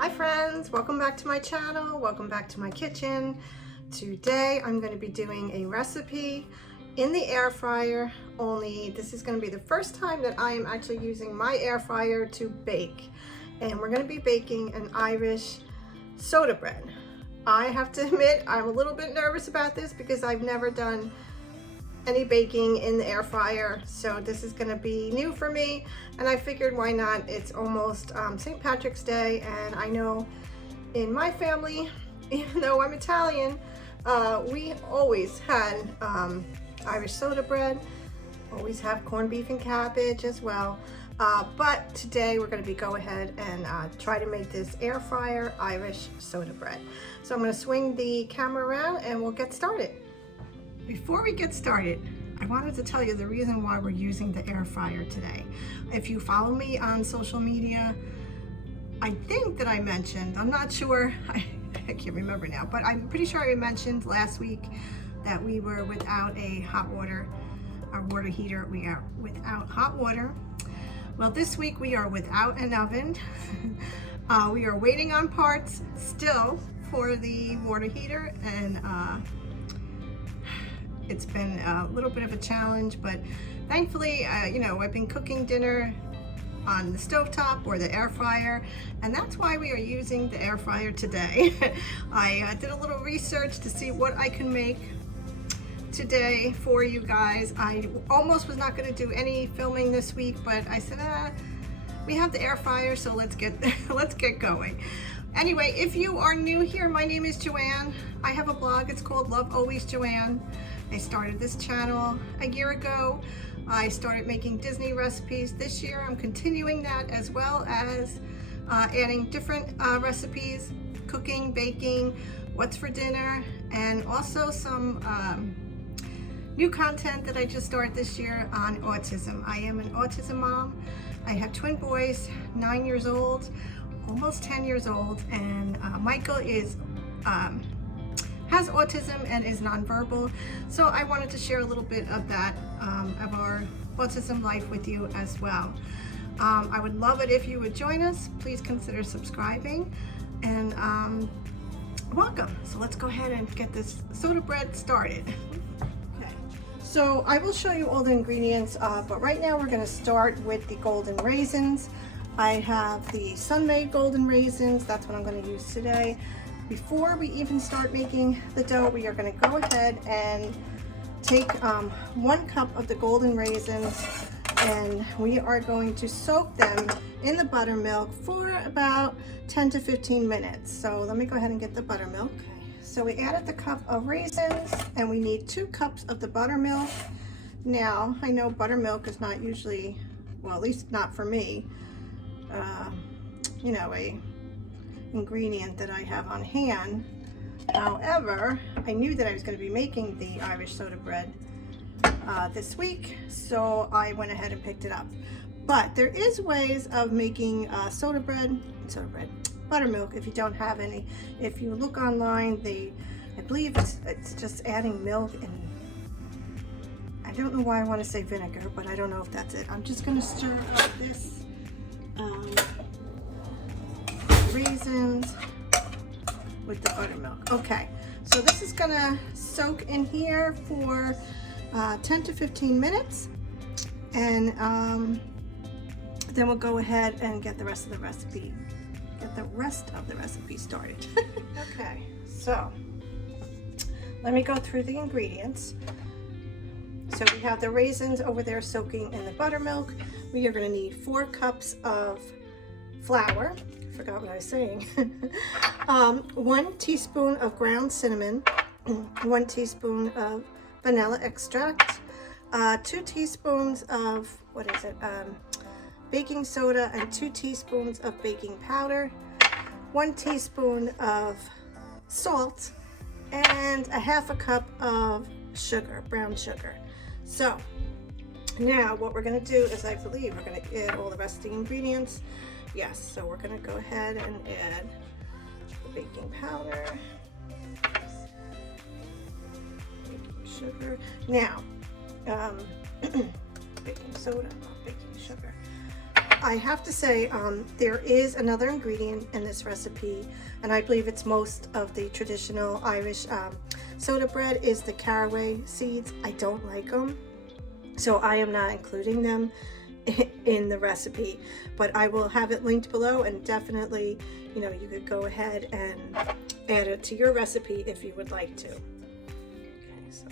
Hi friends, welcome back to my channel, welcome back to my kitchen. Today I'm going to be doing a recipe in the air fryer, only this is going to be the first time that I am actually using my air fryer to bake. And we're going to be baking an Irish soda bread. I have to admit I'm a little bit nervous about this because I've never done any baking in the air fryer, so this is going to be new for me, and I figured why not. It's almost St. Patrick's Day, and I know in my family, even though I'm Italian, we always had Irish soda bread, always have corned beef and cabbage as well, but today we're going to go ahead and try to make this air fryer Irish soda bread. So I'm going to swing the camera around and we'll get started. Before we get started, I wanted to tell you the reason why we're using the air fryer today. If you follow me on social media, I think that I mentioned, I'm not sure, I can't remember now, but I'm pretty sure I mentioned last week that we were without a hot water, our water heater, we are without hot water. Well, this week we are without an oven. We are waiting on parts still for the water heater, and it's been a little bit of a challenge, but thankfully, you know, I've been cooking dinner on the stovetop or the air fryer, and that's why we are using the air fryer today. I did a little research to see what I can make today for you guys. I almost was not going to do any filming this week, but I said, we have the air fryer, so let's get going. Anyway, if you are new here, my name is Joann. I have a blog, it's called Lovealwaysjoann. I started this channel a year ago. I started making Disney recipes. This year I'm continuing that, as well as adding different recipes, cooking, baking, what's for dinner, and also some new content that I just started this year on autism. I am an autism mom. I have twin boys, 9 years old, almost 10 years old, and Michael is has autism and is nonverbal, so I wanted to share a little bit of that, of our autism life with you as well. I would love it if you would join us. Please consider subscribing, and welcome. So let's go ahead and get this soda bread started. Okay, so I will show you all the ingredients, but right now we're going to start with the golden raisins. I have the Sun-Made golden raisins. That's what I'm going to use today. Before we even start making the dough, we are going to go ahead and take 1 cup of the golden raisins, and we are going to soak them in the buttermilk for about 10 to 15 minutes. So let me go ahead and get the buttermilk. Okay. So we added the cup of raisins, and we need 2 cups of the buttermilk. Now, I know buttermilk is not usually, well, at least not for me, you know, a ingredient that I have on hand. However, I knew that I was going to be making the Irish soda bread this week, so I went ahead and picked it up. But there is ways of making buttermilk if you don't have any. If you look online, I believe it's just adding milk, and I don't know why I want to say vinegar, but I don't know if that's it. I'm just going to stir up this raisins with the buttermilk. Okay, so this is gonna soak in here for 10 to 15 minutes, and then we'll go ahead and get the rest of the recipe started. Okay, so let me go through the ingredients. So we have the raisins over there soaking in the buttermilk. We are going to need 4 cups of flour. Forgot what I was saying. 1 teaspoon of ground cinnamon, 1 teaspoon of vanilla extract, 2 teaspoons of, baking soda, and 2 teaspoons of baking powder, 1 teaspoon of salt, and a 1/2 cup of sugar, brown sugar. So now what we're going to do is, I believe we're going to add all the rest of the ingredients. Yes, so we're going to go ahead and add the baking powder, baking sugar. Now, baking soda, not baking sugar. I have to say, there is another ingredient in this recipe, and I believe it's most of the traditional Irish soda bread, is the caraway seeds. I don't like them, so I am not including them in the recipe, but I will have it linked below, and definitely, you know, you could go ahead and add it to your recipe if you would like to. Okay, so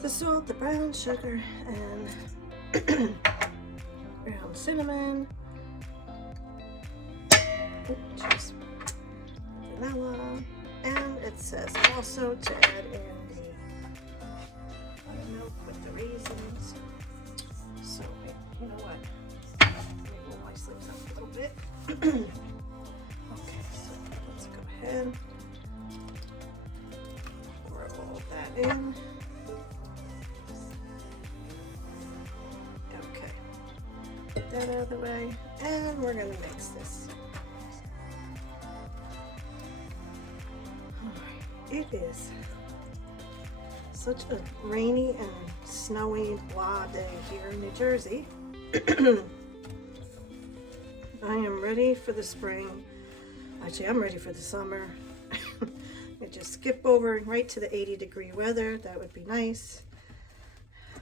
the salt, the brown sugar, and brown cinnamon, just vanilla, and it says also to add in the milk with the raisins. So, you know what? Let me roll my sleeves up a little bit. Okay, so let's go ahead, pour all that in. Okay, get that out of the way, and we're gonna mix this. It is such a rainy and snowy blah day here in New Jersey. I am ready for the spring. Actually, I'm ready for the summer. I just skip over right to the 80-degree weather. That would be nice.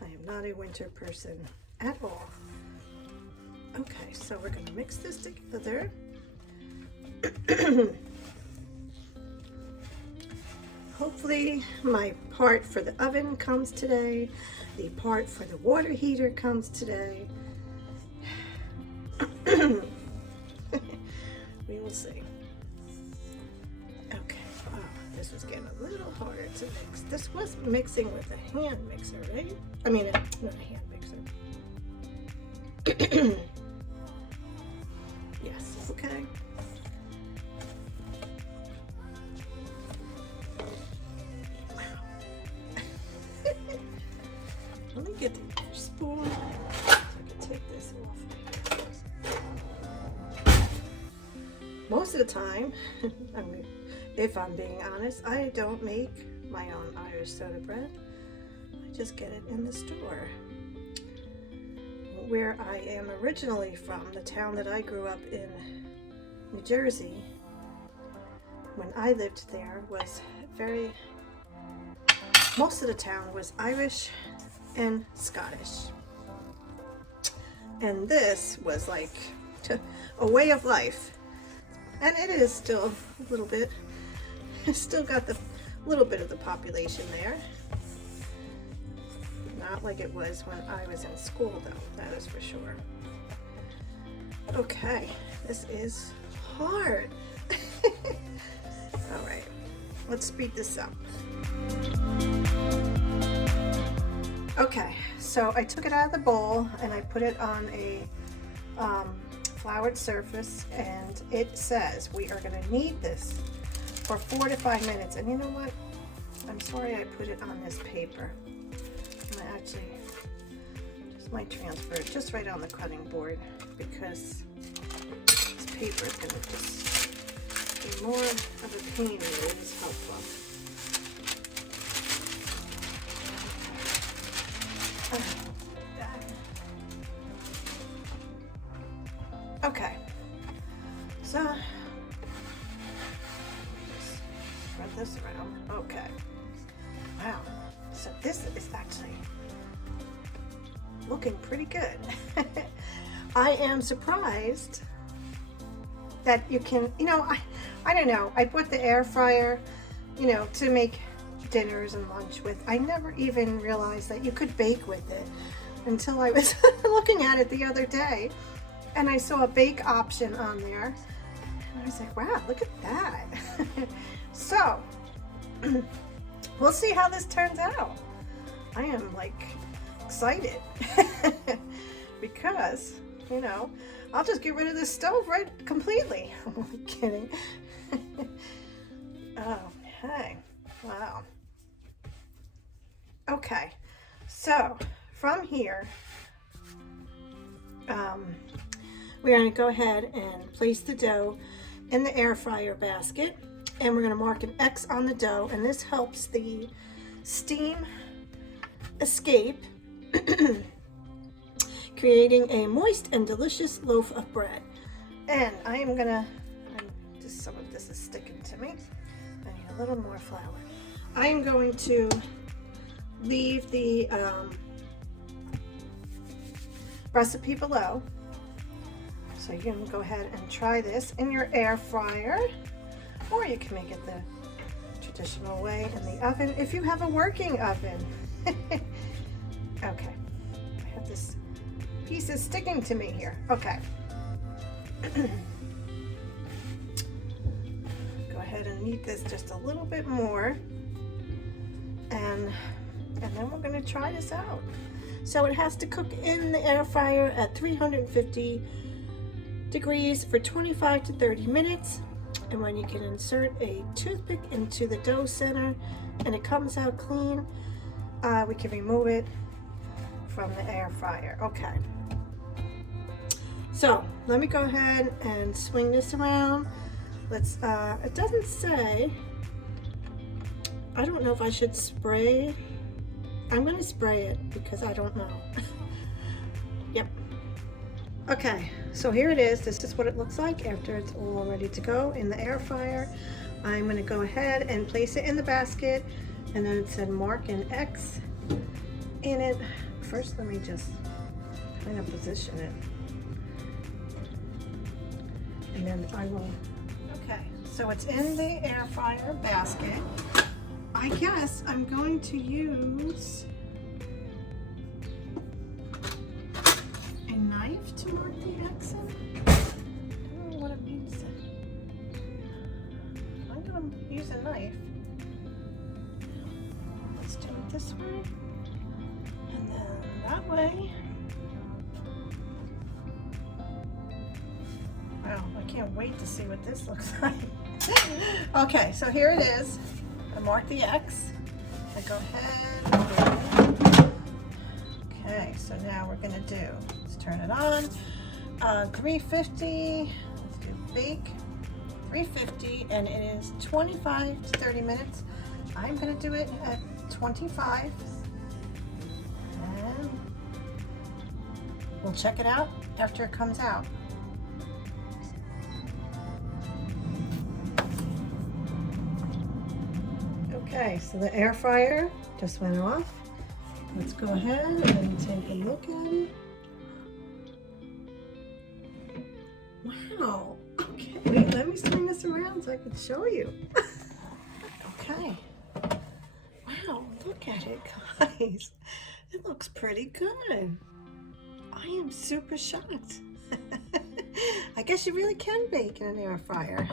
I am not a winter person at all. Okay, so we're going to mix this together. Hopefully my part for the oven comes today. The part for the water heater comes today. We will see. Okay. Oh, this was getting a little harder to mix. This was mixing with a hand mixer, right? I mean, not a hand mixer. Yes. Okay. Let me get the spoon so I can take this off. Most of the time, I mean, if I'm being honest, I don't make my own Irish soda bread. I just get it in the store. Where I am originally from, the town that I grew up in, New Jersey, when I lived there, was most of the town was Irish and Scottish, and this was like a way of life, and it is still a little bit. It's still got the little bit of the population there, not like it was when I was in school though, that is for sure. Okay, this is hard. All right, let's speed this up. Okay, so I took it out of the bowl and I put it on a floured surface, and it says we are going to knead this for 4 to 5 minutes. And you know what? I'm sorry I put it on this paper. I actually just might transfer it just right on the cutting board, because this paper is going to just be more of a pain than it is helpful. Okay, so let me just spread this around. Okay, wow, so this is actually looking pretty good. I am surprised that you can, you know, I don't know, I bought the air fryer, you know, to make dinners and lunch with. I never even realized that you could bake with it until I was looking at it the other day, and I saw a bake option on there, and I was like, wow, look at that. So we'll see how this turns out. I am like excited because, you know, I'll just get rid of this stove right completely. I'm only kidding. Okay, wow. Okay, so from here, we're going to go ahead and place the dough in the air fryer basket, and we're going to mark an X on the dough, and this helps the steam escape, creating a moist and delicious loaf of bread. And just some of this is sticking to me. I need a little more flour. I am going to leave the recipe below, so you can go ahead and try this in your air fryer, or you can make it the traditional way in the oven if you have a working oven. Okay, I have this piece is sticking to me here. Okay. Go ahead and knead this just a little bit more, and then we're going to try this out. So it has to cook in the air fryer at 350 degrees for 25 to 30 minutes. And when you can insert a toothpick into the dough center and it comes out clean, we can remove it from the air fryer. Okay. So let me go ahead and swing this around. Let's, it doesn't say, I don't know if I should spray. I'm going to spray it because I don't know. Yep. Okay, so here it is. This is what it looks like after it's all ready to go in the air fryer. I'm going to go ahead and place it in the basket, and then it said mark an X in it. First, let me just kind of position it, and then I will. Okay, so it's in the air fryer basket. I guess I'm going to use a knife to mark the X in. I don't know what it means. I'm going to use a knife. Let's do it this way, and then that way. Wow, I can't wait to see what this looks like. Okay, so here it is. I mark the X. I go ahead. Okay, so now we're gonna let's turn it on. 350, let's do bake. 350, and it is 25 to 30 minutes. I'm gonna do it at 25. And we'll check it out after it comes out. Okay, so the air fryer just went off. Let's go ahead and take a look at it. Wow. Okay, let me swing this around so I can show you. Okay. Wow, look at it, guys. It looks pretty good. I am super shocked. I guess you really can bake in an air fryer.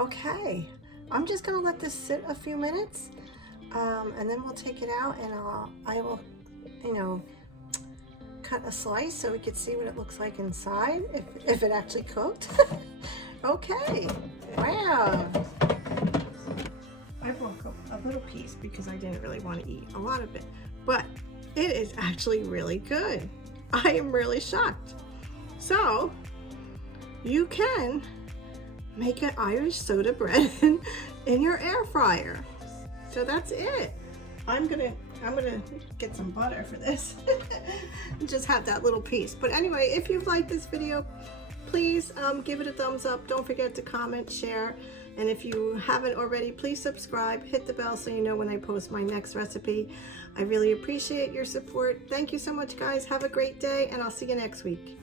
Okay. I'm just going to let this sit a few minutes, and then we'll take it out, and I will, cut a slice so we can see what it looks like inside, if it actually cooked. Okay, wow. I broke a little piece because I didn't really want to eat a lot of it, but it is actually really good. I am really shocked. So, you can make an Irish soda bread in your air fryer. So that's it. I'm gonna get some butter for this. Just have that little piece. But anyway, if you've liked this video, please give it a thumbs up. Don't forget to comment, share, and if you haven't already, please subscribe, hit the bell so you know when I post my next recipe. I really appreciate your support. Thank you so much, guys. Have a great day, and I'll see you next week.